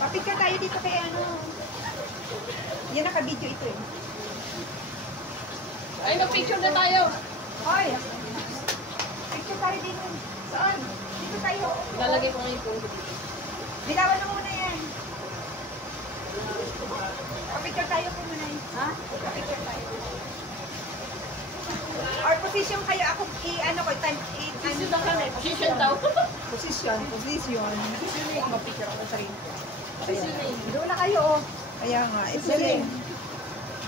Papicture tayo dito kay ano. Yan naka-video ito eh. Ay, mag-picture na tayo. Hoy! Picture tayo dito. Saan? Dito tayo. Lalagay ko ngayon po. Bilawan mo muna yan. Papicture tayo po muna eh. Ha? Papicture tayo. Or position kayo. Ako, i-ano ko, Position daw kami. Position daw. Position. Mapicture ako sa sarili. Positioning. Doon na kayo, oh. Kaya nga, it's galing.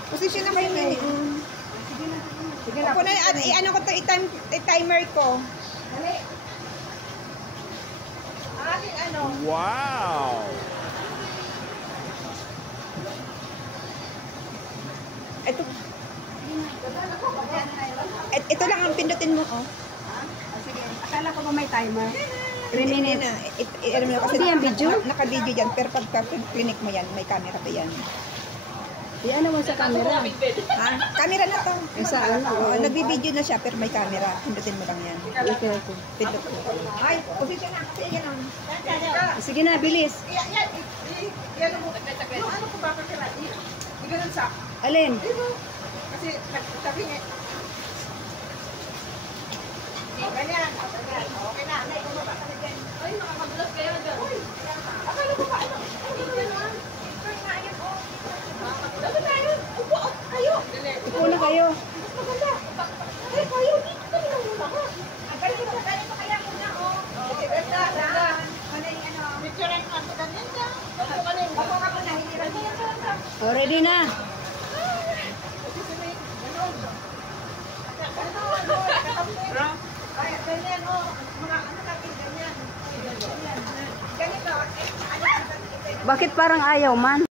Position na kayo ngayon. Sige na. Ako na, ano ko to, i-timer ko. Dali. Ang ating ano. Wow! Ito lang ang pindutin mo, oh. Sige, akala ko ba may timer? 3 minutes. Alam mo kasi Hindi yan video? naka-video dyan, pero pagka clinic mo yan, may camera pa yan. Yan naman sa camera. Ha? Camera na to. Saan? Oo, nagbi-video na siya, pero may camera. Pindutin mo lang yan. Okay, okay. Pindut mo. Ay, position na. Kasi yan ang... Sige na, bilis. Yan mo. Ano ko ba kakira? Ganun sa... Alin? Kasi sabi niya... Ganyan. Okay na. Nay, kumaba ka na dyan. Ay, nakapag-vlog kayo dyan. Akala ko ba ano? Ay, ganun. Ito na yan, oh. Dapat tayo. Upo, kayo. Upo na kayo. Mas maganda. Ay, kayo. Dito kami lang muna ko. Ang galing ko. Galing ko kaya muna, oh. Sige, ganda. Ano yung ano? Picturean ko ako ganyan ka. Ako ka muna. Hiniran niya. Oh, ready na. Ay, ganyan, oh. Mga ano natin, ganyan. Ganito, Bakit parang ayaw man?